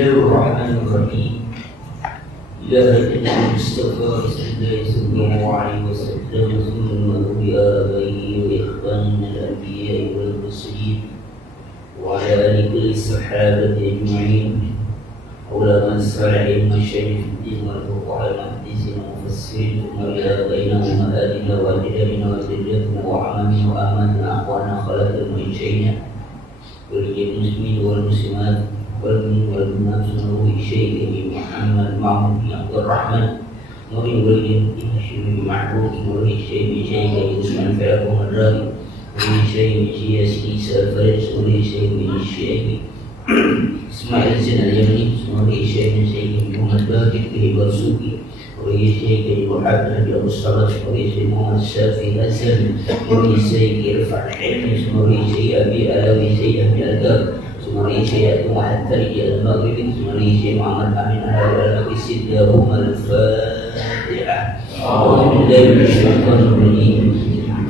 Bismillahirrahmanirrahim. Ila hadithil Mustafa sallallahu alaihi wasallam wa abaihi wa ikhwanina al-anbiya'i wal mursalin wa ala alihi sahabati ajma'in ulama as-salihin masyayikh ad-din wal fuqaha al-muhaddisin wa mufassirin wa ila bainahum adina wa ajdadina wa jaddatina wa amamina wa amanina akhwana khalatul mu'minina wal muslimin wal muslimat والناس نروي شيء محمد معهم عبد الرحمن نروي ولد شيء معروف نروي شيء اسمه فعله الراوي نروي شيء عيسى الفرج نروي شيء اسماعيل زين اليمني نروي شيء محمد باقر به برسوقي نروي شيء محمد بن الصلاه نروي شيء محمد الشافعي الاسلمي نروي شيء يرفع العلم نروي شيء ابي الاوي شيء ابي الدار Semari saya Muhammad dari Al-Maghrib, semari saya Muhammad Amin Al-Qasim lahum al-Fatihah. A'udzubillahi minasyaitonir rajim.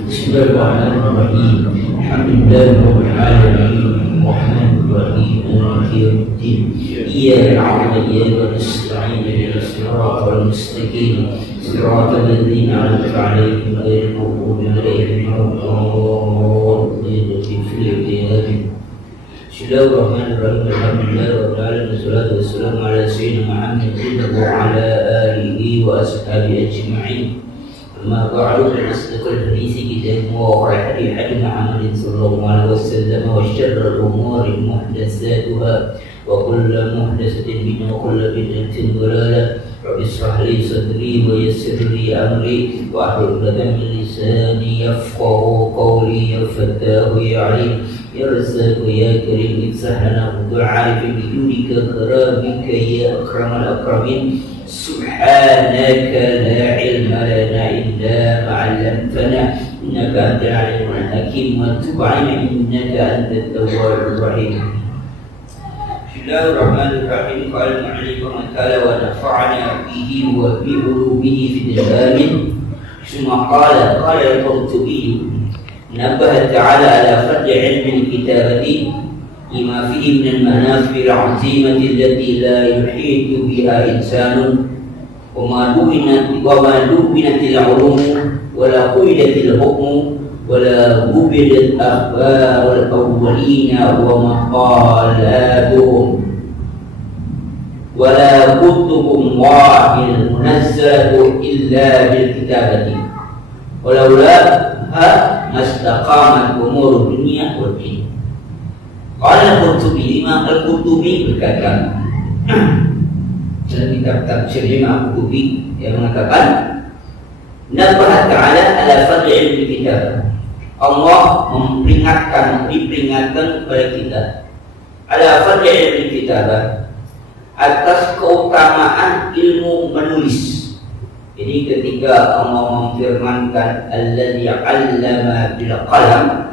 Bismillahirrahmanirrahim. Alhamdulillahirabbil alamin. Rahmanir rahim. Maliki yaumiddin. Iyyaka na'budu wa iyyaka nasta'in. Ihdinas siratal mustaqim. Siratal ladzina an'amta 'alaihim ghairil maghdubi 'alaihim waladdallin. Bismillahirrahmanirrahim. Alhamdulillah wa ta'ala wassalatu wassalamu ala sayyidina Muhammad wa ala alihi wa ashabihi ajma'in. Amma ba'du, fa asdaqul hadithi kitabullah wa khairal hadi Muhammadin sallallahu alaihi wasallam wa syarrul umuri muhdatsatuha wa kullu muhdatsatin bid'ah wa kullu bid'atin dhalalah. Rabbi shrah li sadri wa yassir li amri wa ahlul 'uqdatam min lisani yafqahu qawli ya fattahu ya 'alim. Ya Razzaq ya Karim iftahna du'a bi bidika karamika ya akramal akramin. Subhanaka la ilma lana illa ma 'allamtana innaka antal alimul hakim wa tub 'alaina innaka antat tawwabur rahim. Bismillahirrahmanirrahim. Qala al-mu'allif wa ta'ala wa nafa'ana bihi wa bi ulumihi fid amin. Summa qala al-Qurtubi نبه تعالى على فرد علم الكتابة لما فيه من المنافع العظيمة التي لا يحيط بها إنسان وما لبنت العلوم ولا قيدت الحكم ولا قبلت أخبار الأولين ومقالاتهم ولا كتب الله المنزلة إلا بالكتابة ولولاها mastaqamat umur dunia wal din. Qala al-Qurtubi, Imam al-Qurtubi berkata dalam kitab tafsir Imam al-Qurtubi yang mengatakan Nabah ta'ala ala fadli ilmi kitab. Allah diperingatkan kepada kita ala fadli ilmi kitab, atas keutamaan ilmu menulis. Jadi ketika Allah memfirmankan alladzi 'allama bil qalam,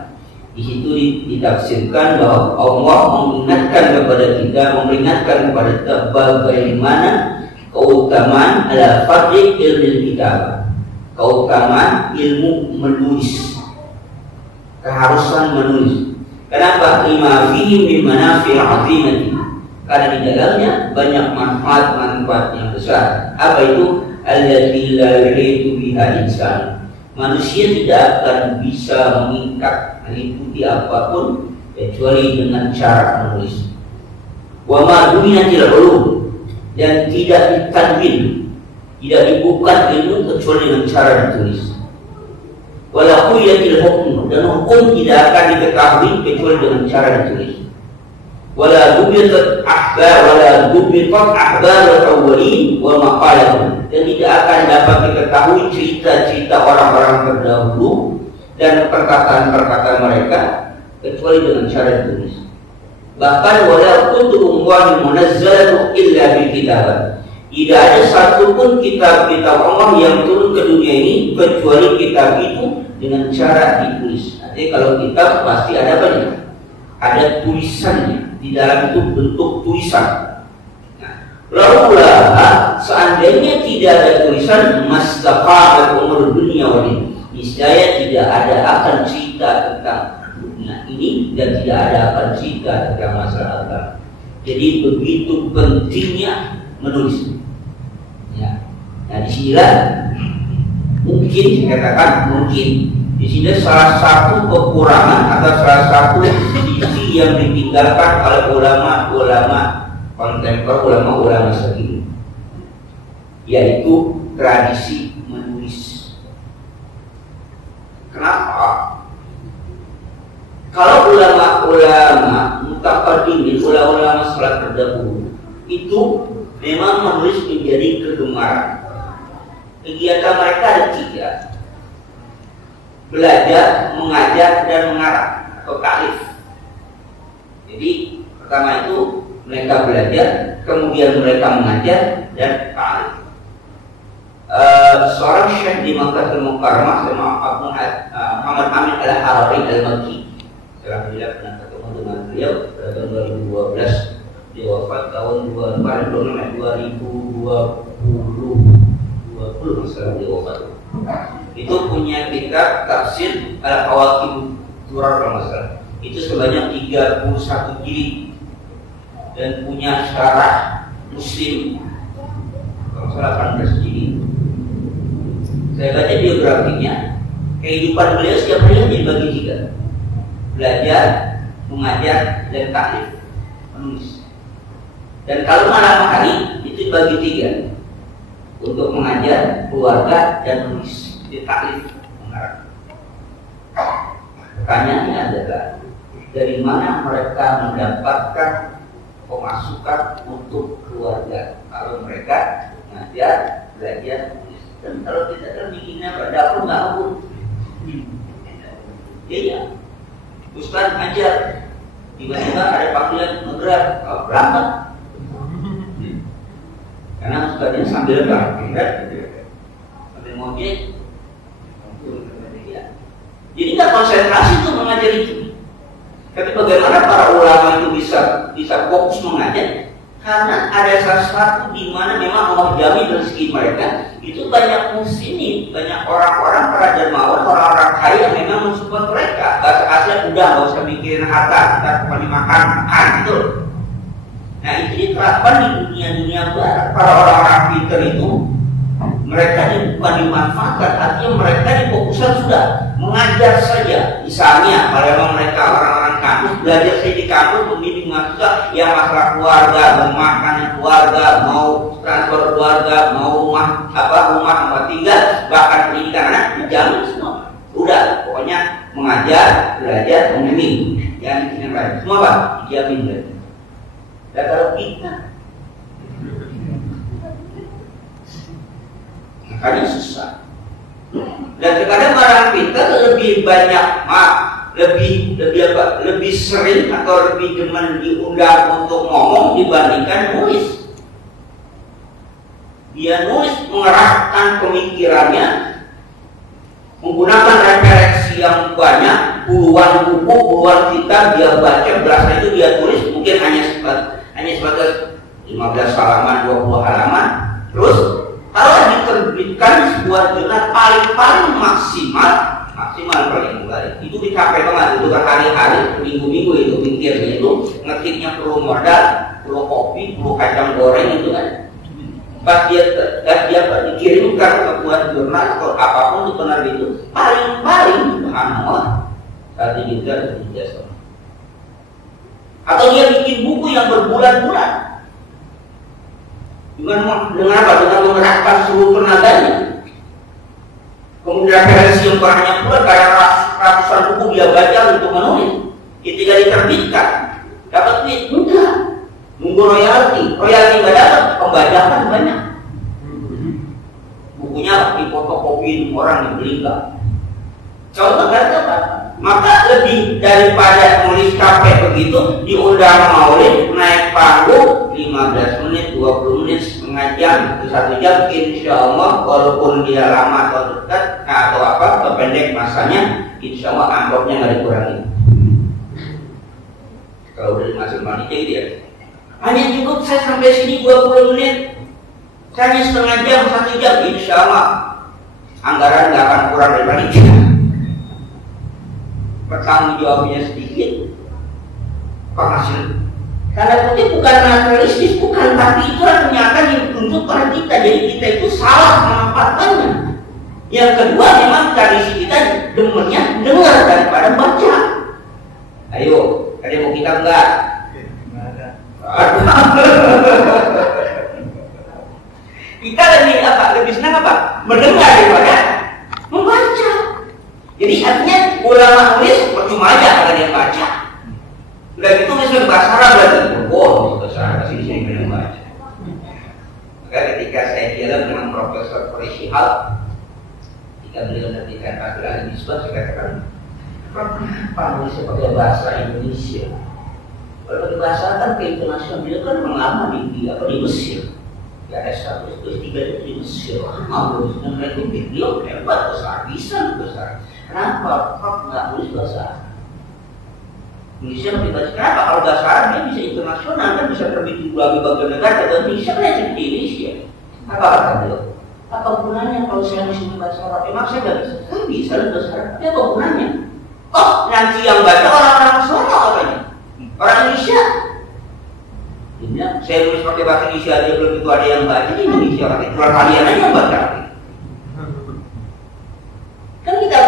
di situ ditafsirkan bahwa Allah mengingatkan kepada kita, memperingatkan kepada kita bagaimana keutamaan ala fadli ilmu kitab, keutamaan ilmu menulis, keharusan menulis. Kenapa? Lima fihi min manafi' 'azimati, karena di dalamnya banyak manfaat-manfaat yang besar. Apa itu? Allati la yuhitu biha insan. Manusia tidak akan bisa mengikat, meliputi apapun kecuali dengan cara menulis. Wa ma duminatil ulum, dan tidak ditadbir, tidak dibuka ilmu kecuali dengan cara ditulis. Wala quyatil hukm, dan hukum tidak akan diketahui kecuali dengan cara ditulis. Wala dubitat ahbar al-awwalin wa maqalahum, dan tidak akan dapat diketahui cerita-cerita orang-orang terdahulu dan perkataan-perkataan mereka kecuali dengan cara ditulis. Bahkan wala kutubun munazzalatu illa bil kitabah, tidak ada satupun kitab-kitab Allah yang turun ke dunia ini kecuali kitab itu dengan cara ditulis. Nanti kalau kitab pasti ada apa nih? Ada tulisannya, di dalam itu bentuk tulisan. Laulah, seandainya tidak ada tulisan, mastaqamat umur dunia wal, niscaya tidak ada akan cerita tentang dunia ini dan tidak ada akan cerita tentang masalah agama. Jadi begitu pentingnya menulis. Ya. Nah disinilah mungkin dikatakan mungkin di sini salah satu kekurangan atau salah satu sisi yang ditinggalkan oleh ulama-ulama kontemporer, ulama-ulama sekini, yaitu tradisi menulis. Kenapa? Kalau ulama-ulama mutaqaddimin, ulama-ulama salat terdahulu itu memang menulis menjadi kegemaran. Kegiatan mereka ada 3: belajar, mengajar, dan mengarang atau ta'lif. Jadi pertama itu mereka belajar, kemudian mereka mengajar, dan ta'lif. Seorang syekh di Makkah Al-Mukarramah sama Muhammad Amin Al-Harari Al-Makki, saya alhamdulillah pernah ketemu dengan beliau pada tahun 2012. Dia wafat tahun 2020 masalah dia wafat. Itu punya kitab tafsir Al-Kawakib Durar kalau masalah. Itu sebanyak 31 jilid dan punya syarah Muslim kalau salah 18 jilid. Saya baca biografinya, kehidupan beliau setiap hari dibagi 3: belajar, mengajar, dan ta'lif, menulis. Dan kalau malam hari itu dibagi 3: untuk mengajar, keluarga, dan menulis, di ta'lif, mengarang. Pertanyaannya adalah dari mana mereka mendapatkan pemasukan untuk keluarga kalau mereka mengajar, belajar, menulis? Dan kalau tidak kan bikinnya pada aku nggak ampun. Iya, Ustaz ngajar, tiba-tiba ada panggilan ngegerak, berangkat. Karena Ustaznya sambil berangkat, sambil ngojek. Jadi nggak konsentrasi tuh mengajar itu. Tapi bagaimana para ulama itu bisa fokus mengajar? Karena ada sesuatu di mana memang Allah jamin rezeki mereka itu banyak muslimin, banyak orang-orang para dermawan, orang-orang kaya yang memang mensupport mereka. Bahasa asli udah nggak usah mikirin harta, kita cuma makan gitu. Nah itu diterapkan di dunia barat. Para orang-orang pintar itu mereka bukan dimanfaatkan, artinya mereka difokuskan sudah mengajar saja. Misalnya kalau memang mereka orang-orang kampus, belajar saja di kampus, pembimbing mahasiswa yang masalah keluarga, mau makan keluarga, mau transport keluarga, mau rumah tempat tinggal, bahkan pendidikan anak dijamin semua. Udah, pokoknya mengajar, belajar, membimbing, yang bikin lain semua Pak dijamin berarti. Dan kalau kita makanya susah. Dan kadang orang kita lebih banyak lebih sering atau lebih demen diundang untuk ngomong dibandingkan nulis. Dia nulis mengerahkan pemikirannya, menggunakan referensi yang banyak, puluhan buku, puluhan kitab dia baca, belasan itu dia tulis, mungkin hanya sebatas 15 halaman, 20 halaman, terus kalau diterbitkan sebuah jurnal paling maksimal paling baik itu dicapai banget, itu hari-hari, minggu-minggu itu pikirnya itu ngetiknya perlu modal, perlu kopi, perlu kacang goreng itu kan. Pas dia dikirimkan ke buat jurnal atau apapun itu penerbit itu paling subhanallah 1 juta 2 juta. Atau dia bikin buku yang berbulan-bulan. Dengan apa? Dengan mengerahkan seluruh tenaganya. Kemudian referensi yang banyak pula, kayak ratusan buku dia baca untuk menulis. Ketika diterbitkan, dapat duit? Enggak. Nunggu royalti nggak dapat, pembajakan banyak. Bukunya difotokopiin orang yang beli enggak. Contoh apa? Maka lebih daripada nulis capek begitu, diundang maulid, naik panggung 15 menit, 20 menit, setengah jam, 1 jam, insya Allah walaupun dia lama atau dekat atau pendek masanya, insya Allah amplopnya nggak dikurangi. Kalau udah dimasuk panitia gitu ya, hanya cukup saya sampai sini 20 menit, saya hanya setengah jam, 1 jam, insya Allah anggaran nggak akan kurang dari panitia. Bertanggung jawabnya sedikit, penghasil Tanda kutip bukan naturalistis, bukan, tapi itu ternyata dituntut oleh kita. Jadi kita itu salah menempatkannya. Yang kedua, memang tradisi kita demennya dengar daripada baca. Ayo, ada mau kita enggak? Kita lebih apa? Lebih senang apa? Mendengar daripada membaca. Jadi artinya ulama nulis percuma aja kalau dia baca. Udah gitu misalnya bahasa Arab berarti, oh bahasa Arab sini benar baca. Maka ketika saya dialog dengan Profesor Shihab, ketika beliau menerbitkan Fathul Al-Misbah, saya katakan, kenapa nulis pakai bahasa Indonesia? Kalau pakai bahasa kan ke internasional, beliau kan lama di Mesir. Ya S1, S3 itu di Mesir. Lama beliau beliau hebat, bahasa bisa bahasa. Kenapa? Kok nggak nulis bahasa Arab? Indonesia lebih baca. Kenapa? Kalau bahasa Arab dia bisa internasional, kan bisa terbit di berbagai bagian negara, dan Indonesia kan yang di Indonesia. Apa kata beliau? Apa gunanya kalau saya mesti bahasa Arab? Emang saya nggak bisa? Kan bisa bahasa Arab. Tapi apa gunanya? Oh, nanti yang baca orang-orang Solo katanya, orang Indonesia. Dia saya nulis pakai bahasa Indonesia aja belum tentu ada yang baca di Indonesia. Pakai keluar kalian aja yang baca. Kan kita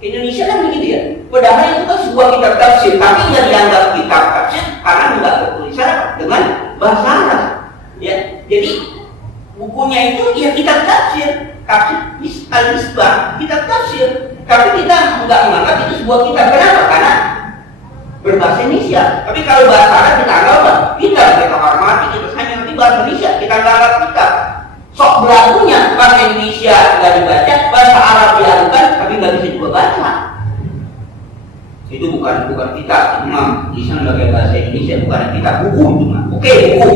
Indonesia kan begitu ya. Padahal itu kan sebuah kitab tafsir, tapi nggak dianggap kitab tafsir karena nggak bertulisan dengan bahasa Arab. Ya, jadi bukunya itu ya kitab tafsir, Al-Misbah, kitab tafsir. Tapi kita nggak menganggap itu sebuah kitab. Kenapa? Karena berbahasa Indonesia. Tapi kalau bahasa Arab kita anggap kitab, kita hormati, kita sayang. Nanti bahasa Indonesia kita anggap kitab. Sok berlakunya bahasa Indonesia nggak dibaca, bahasa Arab diadukan, tapi nggak bisa juga baca. Itu bukan kitab, memang di sana pakai bahasa Indonesia, bukan kitab, buku itu mah. Oke, buku.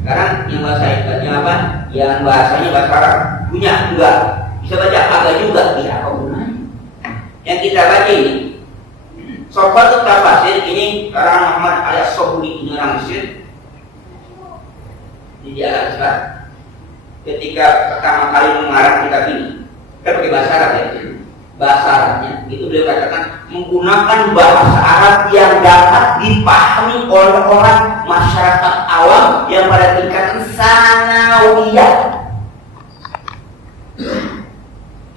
Sekarang yang bahasa Inggrisnya apa? Yang bahasanya bahasa Arab punya juga, bisa baca agak juga, bisa apa gunanya? Yang kita baca ini, Sofatul Tafasir ini orang Muhammad Al-Sobuli ini orang Mesir. Ini dia Al-Azhar. Ketika pertama kali mengarang kitab ini, kita pakai bahasa Arab ya. Bahasa Arabnya itu beliau katakan menggunakan bahasa Arab yang dapat dipahami oleh orang masyarakat awam yang pada tingkatan sanawiyah.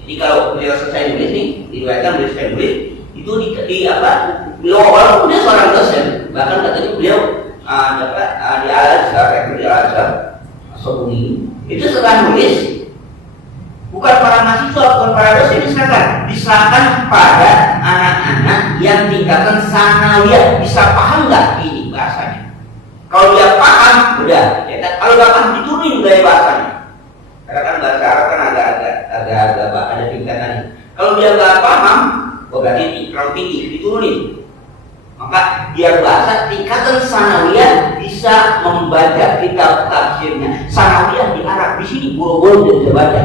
Jadi kalau beliau selesai nulis nih, diriwayatkan beliau selesai nulis itu di apa? Beliau orang dia seorang dosen, bahkan katanya beliau di Al-Azhar, di Al-Azhar Sobuni itu setelah nulis bukan para mahasiswa, bukan para dosen diserahkan pada anak-anak yang tingkatan sanawiyah. Bisa paham nggak ini bahasanya? Kalau dia paham, udah. Kalau nggak paham, diturunin dari bahasanya. Karena kan bahasa Arab kan agak ada tingkatannya. Kalau dia nggak paham, berarti terlalu tinggi, diturunin. Maka biar bahasa tingkatan sanawiyah bisa membaca kitab tafsirnya. Sanawiyah di Arab di sini buru-buru dia bisa baca.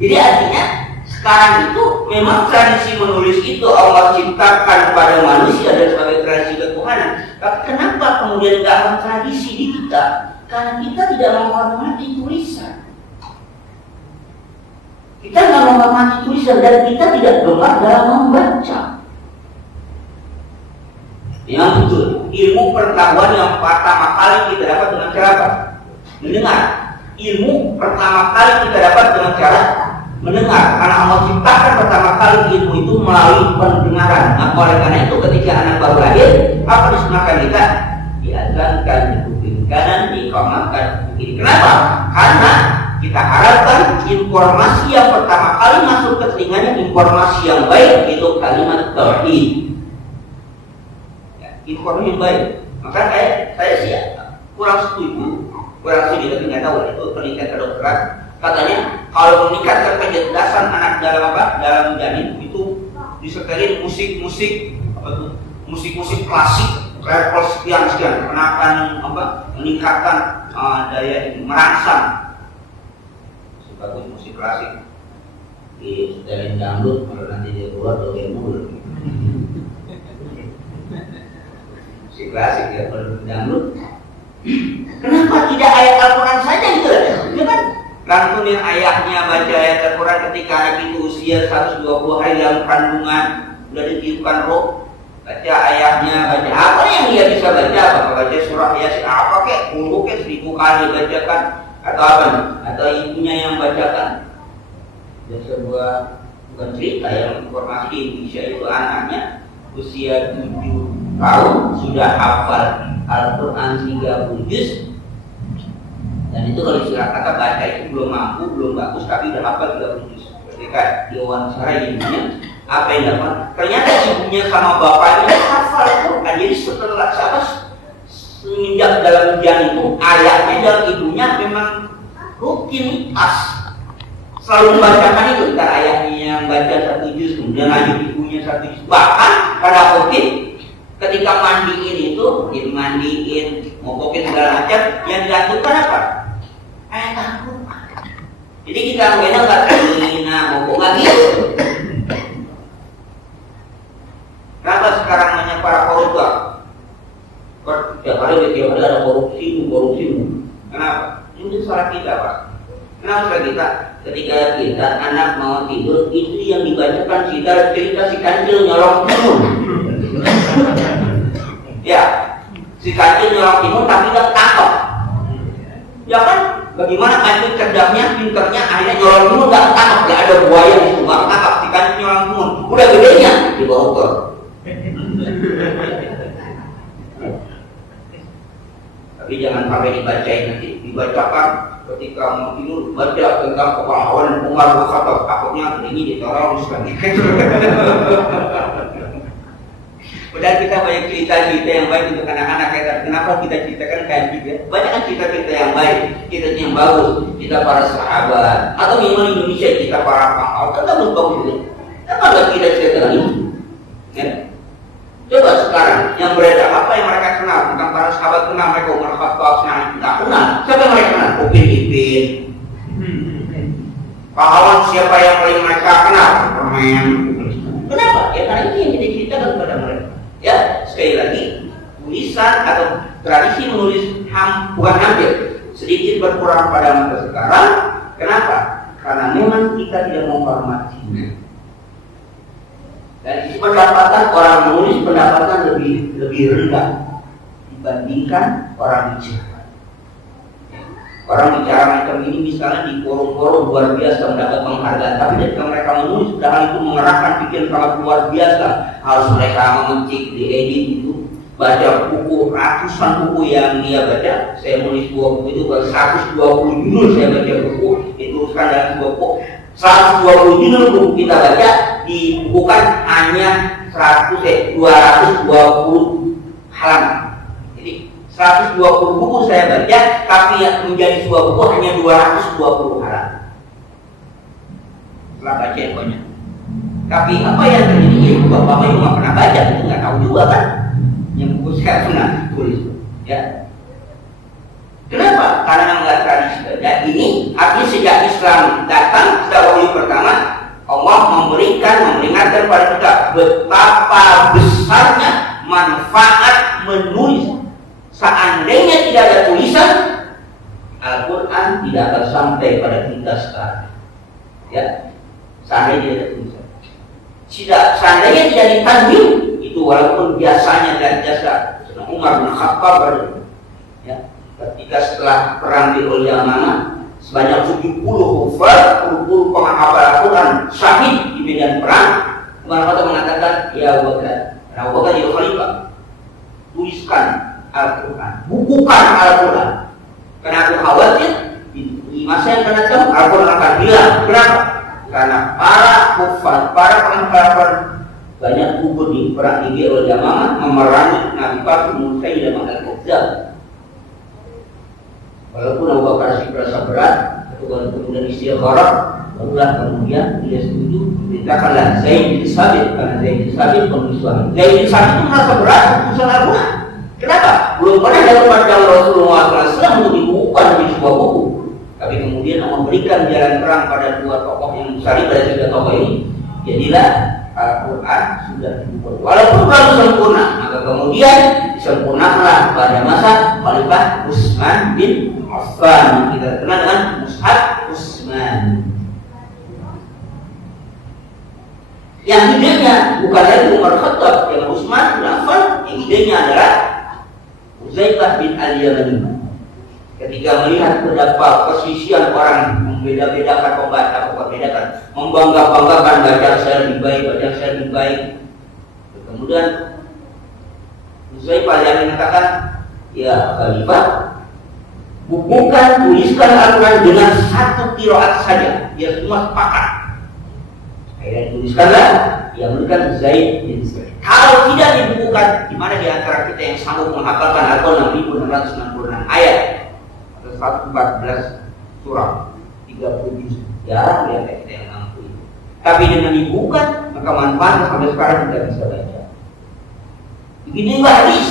Jadi artinya sekarang itu memang tradisi menulis itu Allah ciptakan pada manusia dan sebagai tradisi ketuhanan. Tapi kenapa kemudian nggak ada tradisi di kita? Karena kita tidak menghormati tulisan. Kita nggak menghormati tulisan dan kita tidak gemar dalam membaca. Yang betul, ilmu pengetahuan yang pertama kali kita dapat dengan cara apa? Mendengar. Ilmu pertama kali kita dapat dengan cara mendengar. Karena Allah ciptakan pertama kali ilmu itu melalui pendengaran. Nah, oleh karena itu ketika anak baru lahir, apa disunahkan kita? Diazankan, dikuping kanan, diqamahkan kiri. Kenapa? Karena kita harapkan informasi yang pertama kali masuk ke telinganya informasi yang baik, itu kalimat tauhid. Ya, informasi yang baik. Maka saya sih kurang setuju, tapi nggak tahu itu penelitian kedokteran. Katanya kalau meningkatkan kecerdasan anak dalam dalam janin itu disertai musik-musik musik-musik klasik, level sekian menaikkan meningkatkan daya merangsang. Bagus musik klasik di setelin dangdut, kalau nanti dia keluar dogen mulu. Musik klasik ya, kalau dangdut. Kenapa tidak ayat Al-Quran saja gitu ya kan? Lantunin ayahnya baca ayat Al-Quran ketika anak itu usia 120 hari dalam kandungan, sudah ditiupkan roh, baca ayahnya, baca apa yang dia bisa baca, baca surah Yasin, apa kek, guru kek 1000 kali bacakan, atau apa, atau ibunya yang bacakan. Dan sebuah bukan cerita yang informasi di Indonesia itu anaknya usia 7 tahun sudah hafal Al-Quran 30 juz. Dan itu kalau istilah kata baca itu belum mampu, belum bagus, tapi udah hafal 30 juz. Ketika diwawancara ibunya, apa yang dapat? Ternyata ibunya sama bapaknya hafal Al-Quran. Jadi setelah semenjak dalam ujian itu, ayahnya dan ibunya memang rutinitas selalu membacakan itu. Ntar ayahnya yang baca 1 juz, kemudian lanjut ibunya 1 juz. Bahkan pada khotib ketika mandiin itu, mandiin, mokokin segala macam, yang dilakukan apa? Ayat Al-Quran. Jadi kita mengenal nggak terhina, mokok nggak gitu. Kenapa sekarang banyak para koruptor? Tiap hari ada korupsi. Kenapa? Ini salah kita, Pak. Kenapa salah kita? Ketika kita anak mau tidur, itu yang dibacakan cerita si kancil nyolong timun. Ya, si kancil nyolong timun tapi nggak takut. Ya kan? Bagaimana kancil cerdasnya, pinternya, akhirnya nyolong timun nggak takut. Nggak ada buaya di situ, nggak takut. Si kancil nyolong timun, udah gedenya di koruptor. Tapi jangan sampai dibacain nanti, dibacakan ketika mau tidur, baca tentang kepahlawanan Umar bin Khattab, takutnya ini diteroris lagi. Padahal kita banyak cerita-cerita yang baik untuk anak-anak kita. Kenapa kita ceritakan kayak gitu ya? Banyak cerita-cerita yang baik, cerita yang bagus, kita para sahabat, atau memang Indonesia kita para pahlawan, kan bagus-bagus itu. Kenapa nggak kita ceritakan ini? Ya. Coba sekarang yang beredar apa yang mereka kenal tentang para sahabat, kenal mereka Umar Khattab, nggak kenal. Siapa yang mereka kenal? Upin Ipin. Pahlawan siapa yang paling mereka kenal? Permen. Kenapa? Ya karena itu yang kita ceritakan kepada mereka. Ya sekali lagi tulisan atau tradisi menulis bukan hampir sedikit berkurang pada masa sekarang. Kenapa? Karena memang kita tidak menghormatinya. Dari sisi pendapatan, orang menulis pendapatan lebih rendah dibandingkan orang bicara. Orang bicara macam ini misalnya di forum-forum luar biasa mendapat penghargaan, tapi ketika mereka menulis sudah hal itu mengerahkan pikiran sangat luar biasa. Harus mereka mengetik, diedit itu, baca buku, ratusan buku yang dia baca. Saya menulis 2 buku itu 120 judul saya baca buku, dituliskan dalam sebuah buku. 120 judul buku kita baca dibukukan hanya 220 halaman. Jadi 120 buku saya baca, tapi yang menjadi sebuah buku hanya 220 halaman. Setelah baca yang banyak. Tapi apa yang terjadi? Ya, bapak itu nggak pernah baca, itu nggak tahu juga kan. Yang buku saya pernah tulis, ya. Kenapa? Karena nggak tradisi baca. Ini artinya sejak Islam datang, sejak wahyu pertama, Allah memperingatkan pada kita betapa besarnya manfaat menulis. Seandainya tidak ada tulisan, Al-Quran tidak akan sampai pada kita sekarang. Ya, seandainya tidak ada tulisan. Seandainya tidak ditanwin, itu walaupun biasanya dan jasa Umar bin Khattab, ya, ketika setelah perang di Yamamah sebanyak 70 kufar, 70 penghafal Al-Quran syahid di medan perang. Umar bin Khattab mengatakan, ya Abu Bakar jadi khalifah, tuliskan Al-Quran, bukukan Al-Quran, karena aku khawatir di masa yang akan datang Al-Quran akan hilang. Kenapa? Karena para kufar, para penghafal banyak gugur di perang di Yamamah, memerangi Nabi Bakar Musaillamah dan Al-Kadzdzab. Walaupun Abu Bakar merasa berat, kemudian istigharah, barulah kemudian dia setuju. Dikatakanlah Zaid bin Sabit, karena Zaid bin Sabit penulis wahyu. Zaid bin Sabit itu merasa berat urusan Al-Quran. Kenapa? Belum pernah dalam panjang Rasulullah SAW untuk dibukukan di sebuah buku. Tapi kemudian memberikan jalan terang pada 2 tokoh yang besar, pada 3 tokoh ini. Jadilah Al-Quran sudah dibukukan. Walaupun belum sempurna, maka kemudian disempurnakanlah pada masa Khalifah Utsman bin Affan. Kita kenal dengan Mushaf Utsman. Yang idenya bukan lagi Umar Khattab, yang Utsman bin Affan, yang idenya adalah Hudzaifah bin Al-Yamani. Ketika melihat beberapa persisian orang membeda-bedakan pembaca, membangga-banggakan bacaan saya lebih baik, bacaan saya lebih baik. Kemudian Hudzaifah yang mengatakan, ya Khalifah, bukan tuliskan Al-Quran dengan satu qiraat saja, dia semua sepakat. Akhirnya tuliskanlah, yang berikan Zaid bin Zaid. Kalau tidak dibukukan, di mana di antara kita yang sanggup menghafalkan Al-Quran 6.666 ayat atau 114 surah 30 juz? Jarang lihat kita yang mampu itu. Tapi dengan dibuka, maka manfaatnya sampai sekarang tidak bisa baca. Begini juga hadis,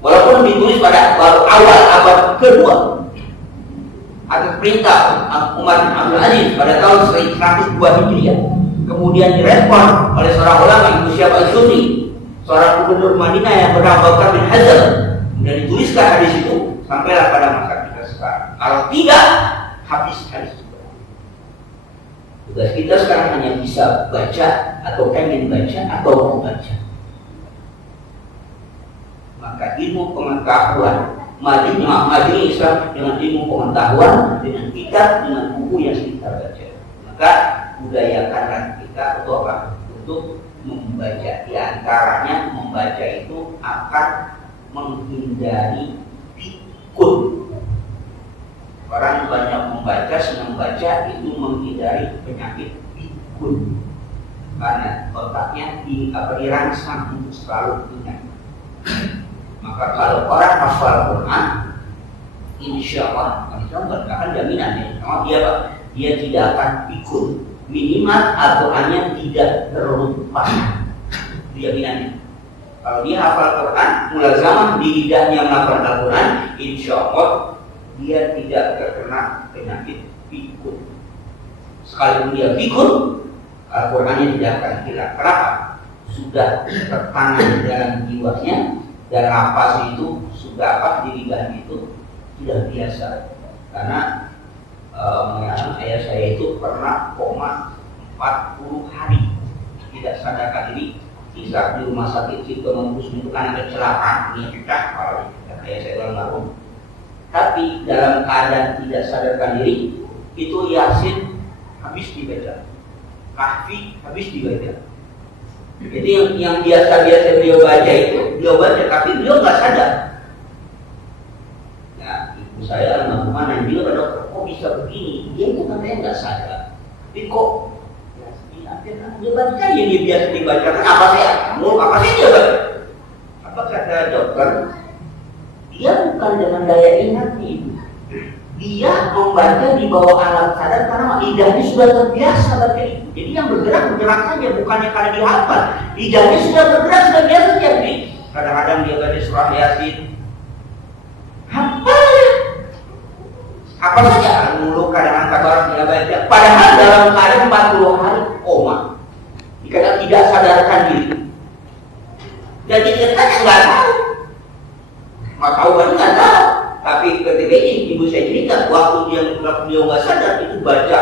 walaupun ditulis pada awal abad kedua atas perintah Umar bin Abdul Aziz pada tahun 102 Hijriah. Kemudian direspon oleh seorang ulama Ibu Syihab Al-Sunni, seorang gubernur Madinah yang bernama Bakar bin Hazm. Kemudian dituliskan hadis itu sampailah pada masa kita sekarang. Kalau tidak, habis hadis itu. Tugas kita sekarang hanya bisa baca atau pengen baca atau mau baca. Maka ilmu pengetahuan majunya Islam dengan ilmu pengetahuan, dengan kitab, dengan buku yang kita baca. Maka budayakanlah kita untuk apa? Untuk membaca. Di antaranya membaca itu akan menghindari pikun. Orang banyak membaca, senang baca, itu menghindari penyakit pikun. Karena otaknya dirangsang untuk selalu ingat. Maka kalau orang hafal Quran, insya Allah, akan jaminannya. Dia tidak akan pikun. Minimal Al-Qurannya tidak terlupakan. Jaminannya. Kalau dia hafal Quran, mulazamah di lidahnya melafalkan Al-Quran, insya Allah dia tidak terkena penyakit pikun. Sekalipun dia pikun, Al-Qurannya tidak akan hilang. Kenapa? Sudah tertanam dalam jiwanya, dan nafas itu sudah di lidah itu sudah biasa. Karena ayah saya itu pernah koma 40 hari tidak sadarkan diri. Kisah di rumah sakit Cipto Mangunkusumo itu kan ada kecelakaan, dia pecah kepala ayah saya almarhum. Tapi dalam keadaan tidak sadarkan diri, itu Yasin habis dibaca, Kahfi habis dibaca. Jadi yang biasa-biasa beliau baca itu, beliau baca, tapi beliau nggak sadar. Ya, ibu saya almarhumah nanya pada dokter, kok bisa begini? Dia itu katanya nggak sadar. Tapi kok dia baca ya, dia biasa dibacakan. Apa sih dia baca? Apa kata dokter? Dia bukan dengan daya ingatnya itu. Dia membaca di bawah alam sadar karena lidahnya sudah terbiasa baca itu. Jadi yang bergerak saja, bukannya karena dihafal. Lidahnya sudah bergerak, sudah biasa jadi. Kadang-kadang dia baca surah Yasin, apa saja mulu, kadang-kadang kabar dia baca. Padahal dalam keadaan 40 hari koma, dikatakan tidak sadarkan diri. Jadi dia nggak tahu, nggak tahu. Tapi ketika ini ibu saya cerita, waktu dia nggak sadar itu baca,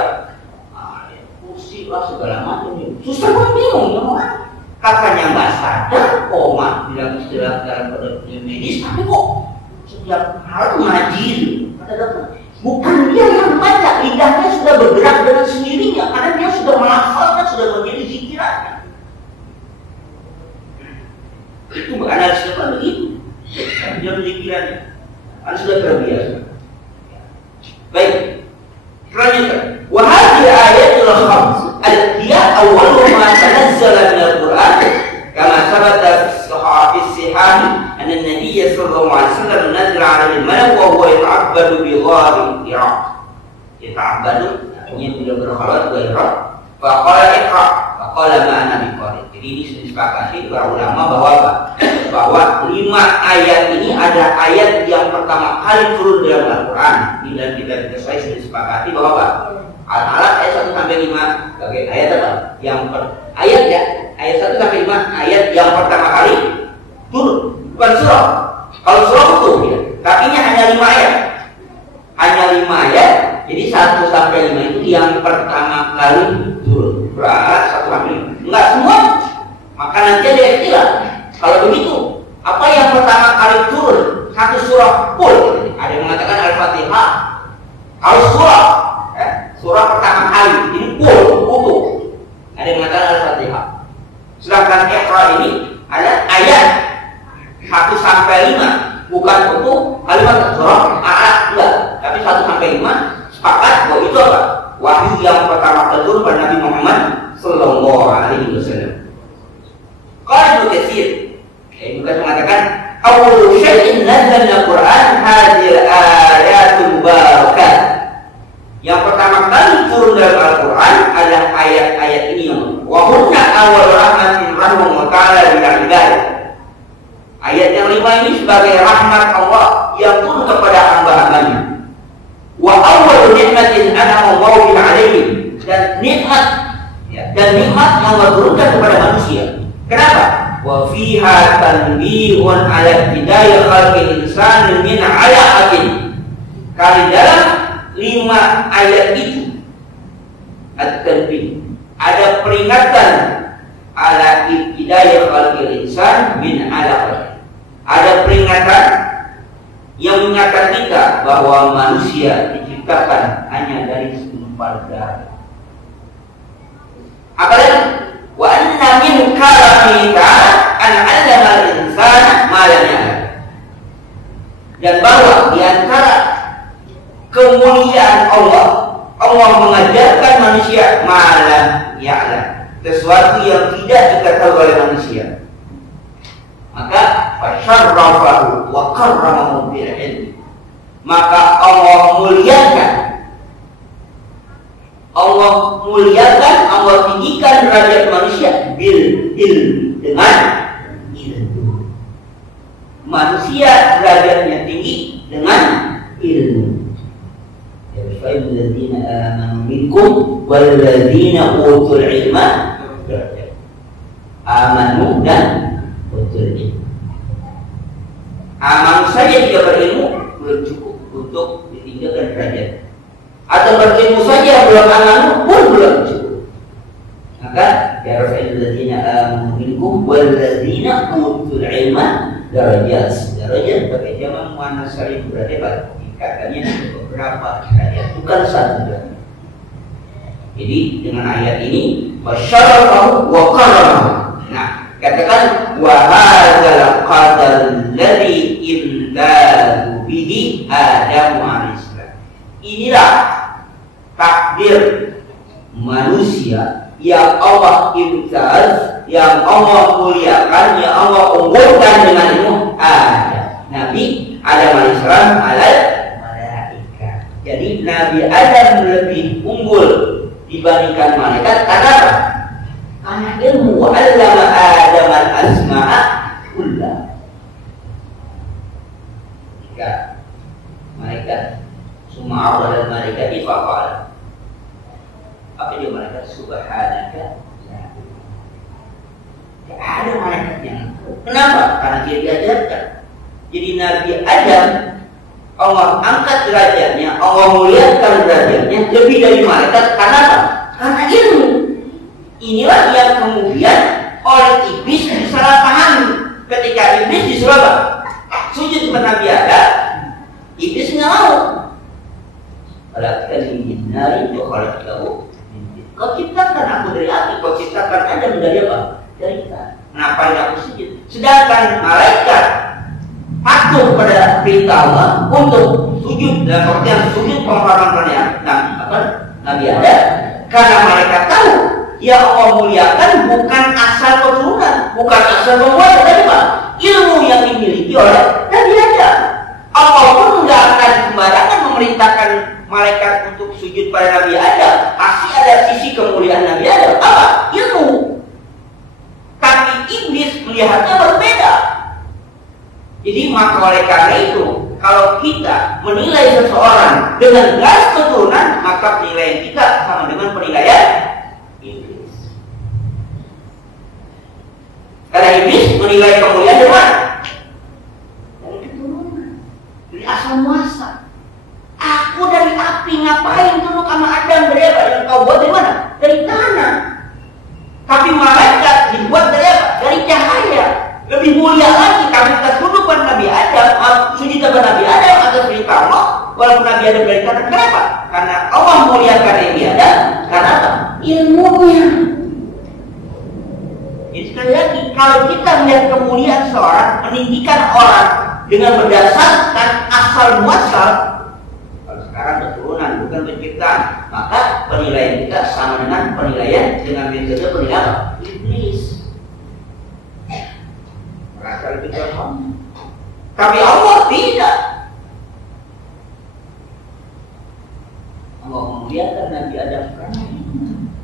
kursi lah segala macam. Susah pun bingung ya orang. Katanya nggak sadar, koma dalam istilah dalam medis, tapi kok setiap hari ngaji kata dokter. Bukan dia yang baca, lidahnya sudah bergerak dengan sendirinya karena dia sudah menghafalkan, sudah menjadi zikirannya. Itu analisnya kan begitu. Dia zikirannya. Anda sudah terbiasa. Baik. Selanjutnya, wa hadhihi ayatul khams al-hiya awwalu ma tanazzala min al-Qur'an kama sabata fi sihah anna an-nabiy sallallahu alaihi wasallam nazala 'ala al-malak wa huwa yata'abbadu bi ghar Iraq. Yata'abbadu artinya beliau berkhalat ke Iraq. Fa qala iqra, fa qala ma ana biqari. Jadi ini sudah disepakati para ulama bahwa 5 ayat ini ada ayat yang pertama kali turun dalam Al-Quran. Dan kita saya sudah disepakati bahwa Al-Alaq ayat 1 sampai 5 sebagai ayat apa? Ayat 1 sampai 5 ayat yang pertama kali turun, bukan surah. Kalau surah itu ya, tapi ini hanya 5 ayat. Hanya 5 ayat. Jadi 1 sampai 5 itu yang pertama kali turun. Al-Alaq 1 sampai 5. Enggak semua. Maka nanti ada istilah. Kalau begitu, apa yang pertama kali turun? Satu surah full. Ada yang mengatakan Al-Fatihah. Kalau surah pertama kali ini full, utuh. Ada yang mengatakan Al-Fatihah. Sedangkan Iqra ini ada ayat 1 sampai 5, bukan utuh kalimat surah Al-Alaq, enggak, tapi 1 sampai 5 sepakat bahwa itu apa? Wahyu yang pertama kali turun pada Nabi Muhammad sallallahu alaihi wasallam. Qala Ibnu Katsir, Ibnu Katsir mengatakan, "Awwalu syai'in nazzala al-Qur'an hadhihi al-ayatul mubarakah." Yang pertama kali turun dalam Al-Qur'an adalah ayat-ayat ini yang wa hunna awwal rahmatin rahimahullah ta'ala bil ibad. Ayat yang 5 ini sebagai rahmat Allah yang turun kepada hamba-hambanya. Wa awwal nikmatin an'ama Allahu biha 'alaihim, dan nikmat yang Allah turunkan kepada manusia. Kenapa? Wa fiha tanbihun 'ala bidayah khalqil insani min 'alaqatin. Kali dalam 5 ayat itu at-tanbih, ada peringatan ala ibtidayah khalqil insan min 'alaqatin. Ada peringatan yang mengingatkan kita bahwa manusia diciptakan hanya dari segumpal darah. Apalagi wa anna min karamihi ta'ala an 'allama al-insana ma lam ya'lam. Dan bahwa di antara kemuliaan Allah mengajarkan manusia ma lam ya'lam, sesuatu yang tidak diketahui oleh manusia. Maka fasyarrafahu wa karramahu bil ilm. Maka Allah muliakan, Allah tinggikan derajat manusia bil ilm, dengan ilmu. Manusia derajatnya tinggi dengan ilmu. Yarfa'ul ladzina amanu minkum wal ladzina utul ilma darajat. Amanu dan utul ilmu. Aman saja tidak berilmu belum cukup untuk ditinggalkan derajat. Atau berilmu saja belum amanu pun belum cukup. Maka yarfa'ul ladzina amanu minkum wal ladzina utul ilma darajat. Darajat pakai jamak muannas salim, berarti katanya beberapa derajat, bukan satu derajat. Jadi dengan ayat ini wasyarafahu wa karamahu. Nah, katakan wa hadzal qadar alladhi imdadu bihi Adam alaihissalam. Inilah takdir manusia yang Allah imtaz, yang Allah muliakan, yang Allah unggulkan dengan ilmu Adam. Nabi Adam alaihissalam alal malaikat. Jadi Nabi Adam lebih unggul dibandingkan malaikat karena apa? Karena ilmu. Wa 'allama Adam al-asma'a kullaha. Jika malaikat semua Allah dan malaikat difa'ala, apa dia malaikat? Subhanaka. Tidak ada malaikat yang kenapa? Karena dia diajarkan. Jadi Nabi Adam Allah angkat derajatnya, Allah muliakan derajatnya lebih dari malaikat. Karena apa? Karena ilmu. Inilah yang kemudian oleh iblis disalahpahami. Ketika iblis disuruh apa? Sujud kepada Nabi Adam, iblis nggak mau. Khalaqtani min narin wa khalaqtahu min tin. Kau ciptakan aku dari api, kau ciptakan Adam dari apa? Dari tanah. Kenapa aku sujud? Sedangkan malaikat patuh pada perintah Allah untuk sujud, dalam artian sujud penghormatan Nabi Adam, karena mereka tahu yang Allah muliakan bukan asal keturunan, bukan asal pembuat, tapi apa? Ilmu yang dimiliki oleh Nabi Adam. Allah pun tidak akan sembarangan memerintahkan malaikat untuk sujud pada Nabi Adam. Pasti ada sisi kemuliaan Nabi Adam. Apa? Ilmu. Tapi iblis melihatnya berbeda. Jadi maka oleh karena itu, kalau kita menilai seseorang dengan garis keturunan, maka penilaian kita sama dengan penilaian iblis. Karena iblis menilai kemuliaan dari mana? Dari keturunan, dari asal muasal. Aku dari api, ngapain turun sama Adam dari apa? Yang kau buat dari mana? Dari tanah. Tapi malah memuliakan Nabi Adam karena apa? Ilmunya. Jadi sekali lagi, kalau kita melihat kemuliaan seorang, meninggikan orang dengan berdasarkan asal muasal, kalau sekarang keturunan bukan penciptaan, maka penilaian kita sama dengan penilaian dengan metode penilaian iblis. Merasa lebih terhormat. Tapi Allah tidak. Allah memuliakan Nabi Adam karena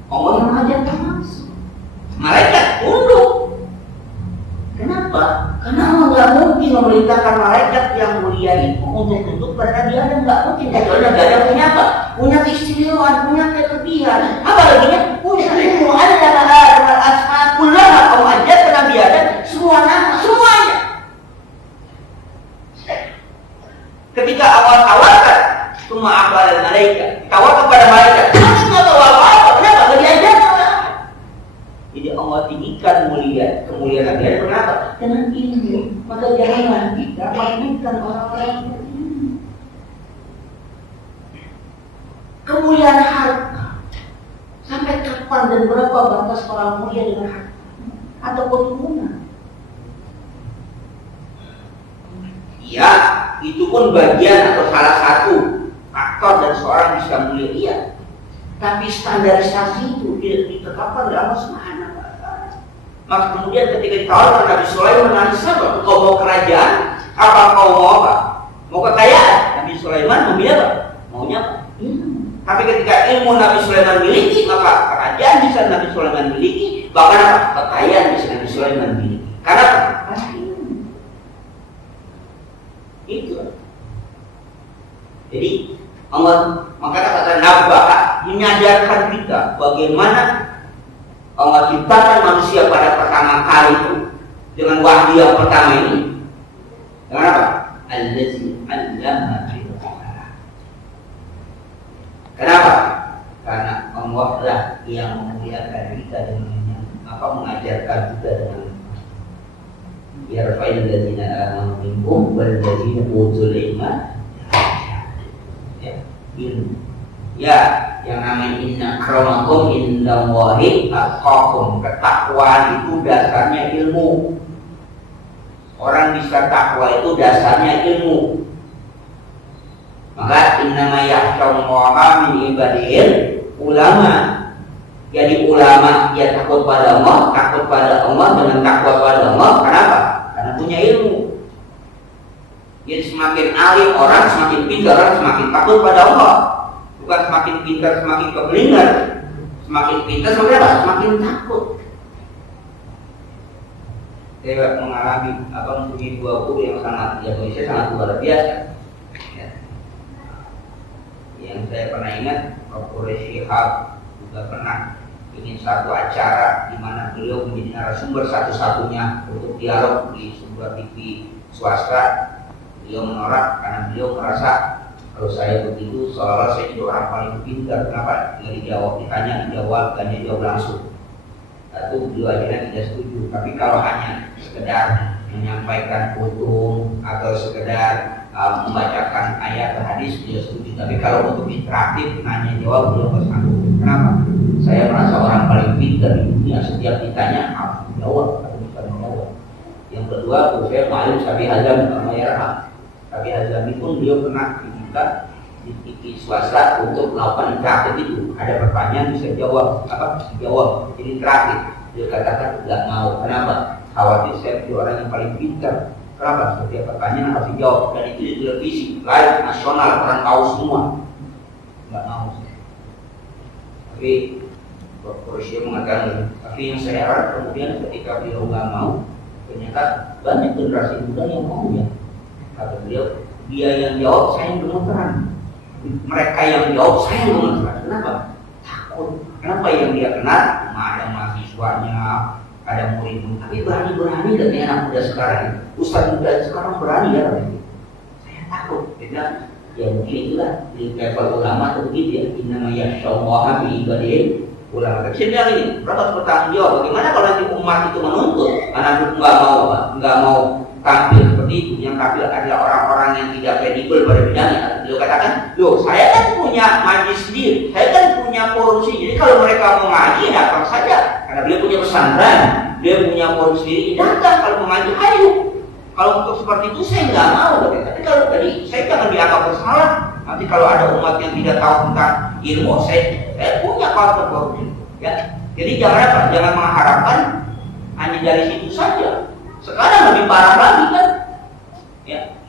Allah mengajarkan langsung. Malaikat tunduk. Kenapa? Karena Allah nggak mungkin memerintahkan malaikat yang mulia itu untuk tunduk pada Nabi Adam, nggak mungkin. Kecuali Nabi Adam punya apa? Punya keistimewaan, punya kelebihan. Apa lebihannya? Punya ilmu. Ada asma kullaha. Allah ajarkan Nabi Adam semua nama, semuanya. Ketika Allah tawarkan semua akal dan malaikat, tawarkan kepada malaikat, malaikat nggak tahu apa-apa. Kenapa? Nggak diajarkan. Jadi Allah tinggikan kemuliaan Nabi Adam. Kenapa? Dengan ilmu. Maka janganlah kita meremehkan orang-orang ini. Kemuliaan harta. Sampai kapan dan berapa batas orang mulia dengan harta atau keturunan? Ya, itu pun bagian atau salah satu faktor dan seorang bisa mulia. Iya. Tapi standarisasi itu ditetapkan dalam semana. Maka kemudian ketika ditawarkan Nabi Sulaiman alaihissalam, kau mau kerajaan? Apa kau mau apa? Mau kekayaan? Nabi Sulaiman memilih apa? Maunya apa? Tapi ketika ilmu Nabi Sulaiman miliki, maka kerajaan bisa Nabi Sulaiman miliki, bahkan apa? Kekayaan bisa Nabi Sulaiman miliki. Karena apa? Karena ilmu. Itu. Jadi Allah maka kata Nabah menyadarkan kita bagaimana Allah ciptakan manusia pada pertama kali itu dengan wahyu yang pertama ini. Dengan apa? Allazi 'allama bil qalam. Kenapa? Karena Allah lah yang memuliakan kita dengan mengajarkan kita dengan yarfa'il ladzina amanu minkum wal ladzina utul ilma. Ya, yang namanya inna akramakum indallahi atqakum. Ketakwaan itu dasarnya ilmu. Orang bisa takwa itu dasarnya ilmu. Maka innama yakhshallaha min ibadihil ulama. Jadi ulama dia takut pada Allah dengan takwa pada Allah. Kenapa? Karena punya ilmu. Jadi semakin alim orang, semakin pintar orang, semakin takut pada Allah. Bukan semakin pintar, semakin keblinger. Semakin pintar, semakin apa? Semakin takut. Saya mengalami mempunyai dua guru yang sangat, ya kondisi sangat luar biasa. Ya. Yang saya pernah ingat, Prof. Syihab juga pernah ingin satu acara di mana beliau menjadi narasumber satu-satunya untuk dialog di sebuah TV swasta. Beliau menolak karena beliau merasa kalau saya begitu seolah-olah saya itu orang paling pintar. Kenapa? Tidak dijawab, ditanya dijawab, dan dia jawab langsung. Itu beliau akhirnya tidak setuju. Tapi kalau hanya sekedar menyampaikan hukum atau sekedar membacakan ayat atau hadis, dia setuju. Tapi kalau untuk interaktif nanya jawab, beliau nggak sanggup. Kenapa? Saya merasa orang paling pintar di dunia. Setiap ditanya harus jawab atau bukan jawab. Yang kedua, saya Ma'alim Sabi Hazam Mayarham. Tapi Hazami pun beliau pernah diminta di TV swasta untuk melakukan interaktif itu. Ada pertanyaan bisa jawab, dijawab. Jadi interaktif. Dia katakan tidak mau. Kenapa? Khawatir saya menjadi orang yang paling pintar. Kenapa? Setiap pertanyaan harus dijawab. Dan itu di televisi, live, nasional, orang tahu semua. Tidak mau. Tapi Rusia mengatakan, tapi yang saya harap kemudian ketika beliau nggak mau, ternyata banyak generasi muda yang mau ya. Kata beliau, dia yang jawab, saya yang gemeteran. Mereka yang jawab, saya yang gemeteran. Kenapa? Takut. Kenapa yang dia kenal? Ada mahasiswanya, ada murid-murid. Tapi berani-berani dan anak muda sekarang. Ustaz muda sekarang berani ya. Saya takut. Dia ya mungkin itulah di level ulama atau begitu ya. Innama yakhshallaha min ibadihil ulama. Saya bilang ini, berapa bertanggung jawab? Bagaimana kalau nanti umat itu menuntut, anak nggak mau tampil seperti itu, yang tampil adalah orang-orang yang tidak kredibel pada bidangnya. Beliau katakan, loh saya kan punya majlis sendiri, saya kan punya forum sendiri. Jadi kalau mereka mau ngaji datang saja, karena beliau punya pesantren, beliau punya forum sendiri, datang. Kalau mau ngaji, ayo. Kalau untuk seperti itu saya nggak mau. Tapi kalau tadi saya jangan dianggap bersalah. Nanti kalau ada umat yang tidak tahu tentang ilmu, saya punya forum. Ya, jadi jangan mengharapkan hanya dari situ saja. Sekarang lebih parah lagi kan,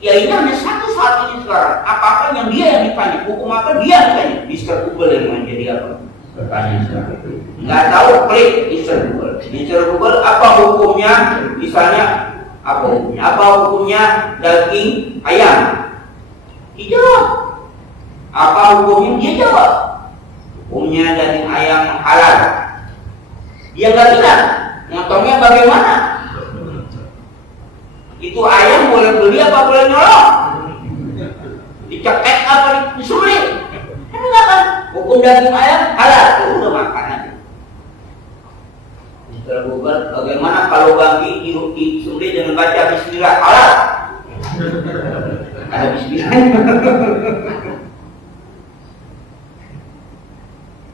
ya ini hanya satu saat ini sekarang. Apa-apa yang dia yang ditanya, hukum apa dia yang ditanya. Mr. Google yang menjadi apa? Bertanya sekarang. Nggak tahu, klik Mr. Google. Mr. Google apa hukumnya? Misalnya apa hukumnya? Apa hukumnya daging ayam? Dijawab. Apa hukumnya? Dia jawab. Hukumnya daging ayam halal. Dia nggak bilang. Motongnya bagaimana? Itu ayam boleh beli apa boleh nyolong? Dicekek apa disembelih? Enggak kan? Hukum daging ayam halal, itu udah makan aja. Setelah Google, bagaimana kalau babi disembelih dengan baca bismillah halal? Ada bismillah.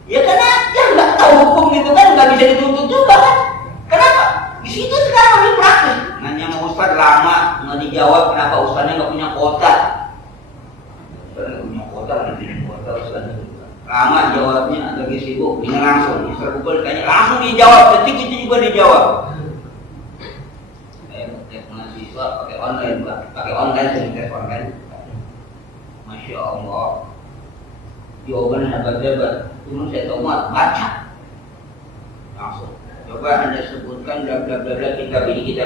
Ya karena dia nggak tahu hukum itu kan, nggak bisa dituntut juga kan? Kenapa? Di situ sekarang lebih praktis. Nanya mau Ustaz lama nggak dijawab, kenapa Ustaznya nggak punya kuota? Ustaznya nggak punya kuota, nggak punya kuota Ustaznya. Lama jawabnya, lagi sibuk, ini langsung. Mr. Google tanya, langsung dijawab, detik itu juga dijawab. Saya mahasiswa pakai online, Pak. Pakai online, saya tes online. Masya Allah. Jawaban hebat-hebat. Cuma saya tahu baca. Langsung. Coba Anda sebutkan bla bla bla bla kitab ini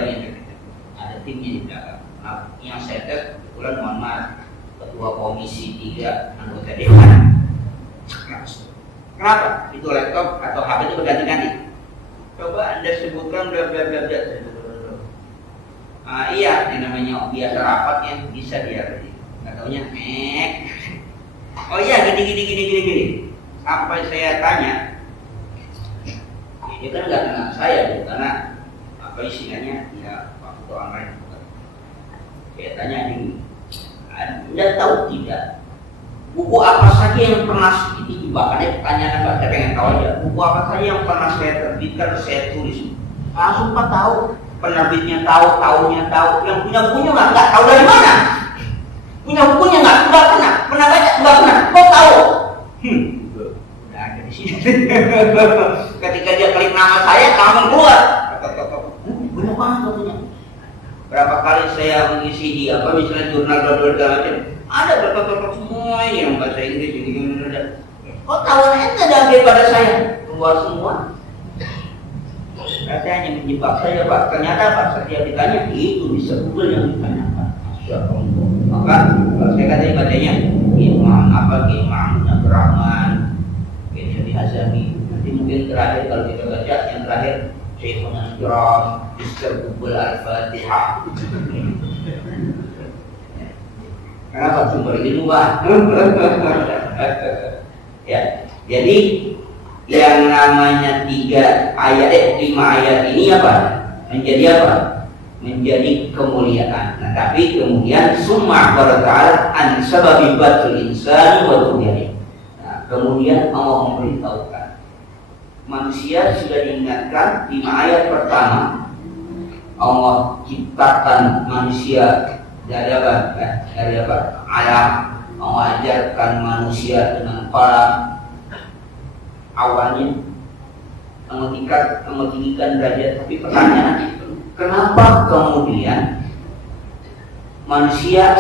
ada timnya di belakang. Nah, yang saya tes kebetulan mohon maaf ketua komisi 3 anggota dewan. Kenapa? Itu laptop atau HP itu berganti-ganti. Coba Anda sebutkan bla bla bla bla. Iya, yang namanya biasa rapat ya bisa dia. Nggak taunya oh iya gini. Sampai saya tanya. Dia kan nggak kenal saya, karena apa istilahnya ya waktu online. Saya tanya ini, Anda tahu tidak buku apa saja yang pernah itu bahkan pertanyaan Mbak, saya pengen tahu aja buku apa saja yang pernah saya terbitkan, saya tulis. Langsung Pak tahu, penerbitnya tahu, tahunnya tahu, yang punya bukunya nggak tahu dari mana, punya bukunya nggak pernah baca, nggak pernah, kok tahu? Ketika dia klik nama saya, langsung keluar. Banyak banget katanya. Berapa kali saya mengisi di apa misalnya jurnal macam, ada berapa semua ini yang bahasa Inggris ini. Kok tahu ente daripada saya keluar semua? Saya hanya menjebak saja Pak. Ternyata Pak setiap ditanya itu bisa Google yang ditanyakan. Maka saya katanya bacanya Imam Abdurrahman Hazami. Nanti mungkin terakhir kalau kita baca yang terakhir Syekhul Nasrul Mr. Google Al-Fatihah. Kenapa sumber ilmu Pak? Ya, jadi yang namanya 5 ayat ini apa? Menjadi apa? Menjadi kemuliaan. Nah, tapi kemudian summa ta'ala an sababi batul insani wa tughyan. Kemudian Allah memberitahukan manusia sudah diingatkan 5 ayat pertama. Allah ciptakan manusia dari apa? Alam. Allah ajarkan manusia dengan kolam awalnya meninggikan derajat. Tapi pertanyaan, kenapa kemudian manusia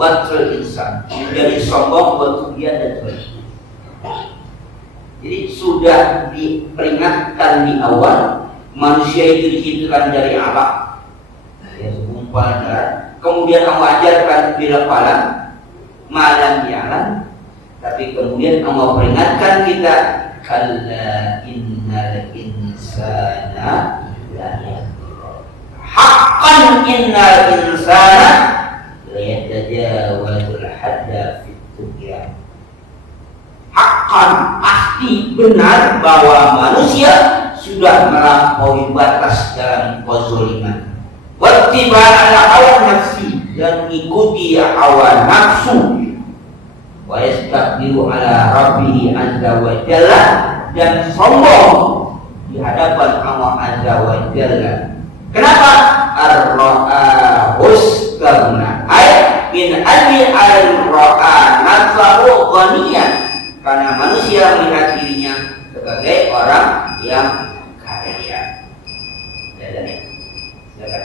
batul insan menjadi sombong, batul dia dan sebagainya? Jadi sudah diperingatkan di awal manusia itu diciptakan dari alam, ya segumpal darah. Kemudian Allah ajarkan bila falam malam di alam, tapi kemudian Allah peringatkan kita kalla innal insana la yatgha. Haqqan innal insana la yatajawazul hadda fit tughyan. Haqqan, pasti benar bahwa manusia sudah melampaui batas dalam kezaliman. wattiba'al hawa nafsi, dan ikuti hawa nafsu, wa yastakbiru ala rabbih azza wa jalla, dan sombong di hadapan Allah azza wa jalla. Kenapa? Ar-ra'ahus karena min ali al-ra'a nasahu ghaniyan, karena manusia melihat dirinya sebagai orang yang kaya. Silakan.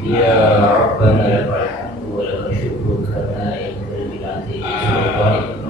Ya Rabbana lakal hamdu wa lakal syukru kama yanbaghi li sultanik.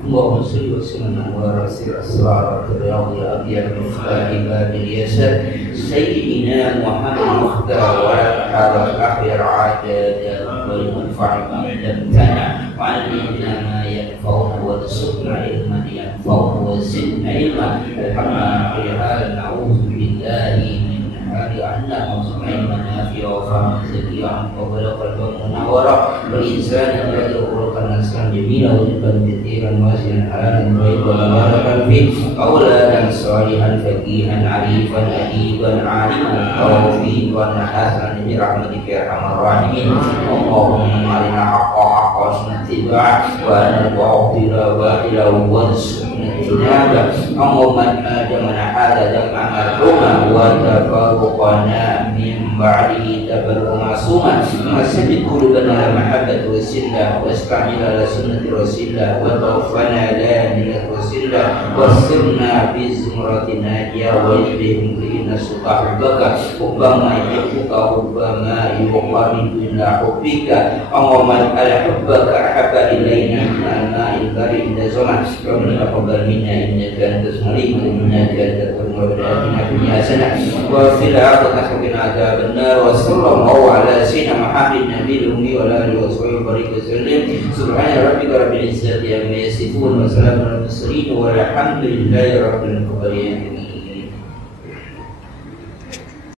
Allahumma salli wa sallim wa rasil asrar al-riyad ya miftahi babil yasar sayyidina Muhammad mukhtar wa ala akhir adad wal manfa'i ma lamtana wa alimna ma yanfa'una wa tasukna ilman yanfa'una wa zidna ilman alhamdulillah na'udzu billahi hari anda maksudnya manafiyah wa faham zakiyah wa balaqal munawwarah wal insan alladhi urqana asran jamila wa jibban bitiran wasian halan wa barakan fi auladan salihan faqihan arifan adiban aliman tawfiqan hasan bi rahmatika ya arhamar rahimin. Allahumma arina haqqa haqqa sunnatibah wa anna batila batila wa sunnatibah. Allahumma jama'na hada jam'an marhuma wa tafarruqana min ba'dihi tabarruqa ma'suman masjid qulubana mahabbatu wasillah wasta'mil ala sunnati rasillah wa tawaffana ala millati rasillah wasirna bi zumratin najiyah wa bihim qina subhanaka ubbama yuhibbuka ubbama yuqarribu ila hubbika Allahumma al-hubbaka ahabba ilayna min al-ma'il karim da zaman rabbana taqabbal minna innaka antas samiul innaka antal atina fid hasanah wa fil akhirati hasanah benar wa sallallahu ala sayyidina Muhammad nabiyil ummi wa alihi wa sahbihi wasallam subhana rabbika rabbil izzati amma yasifun wa salamun alal mursalin walhamdulillahi rabbil alamin.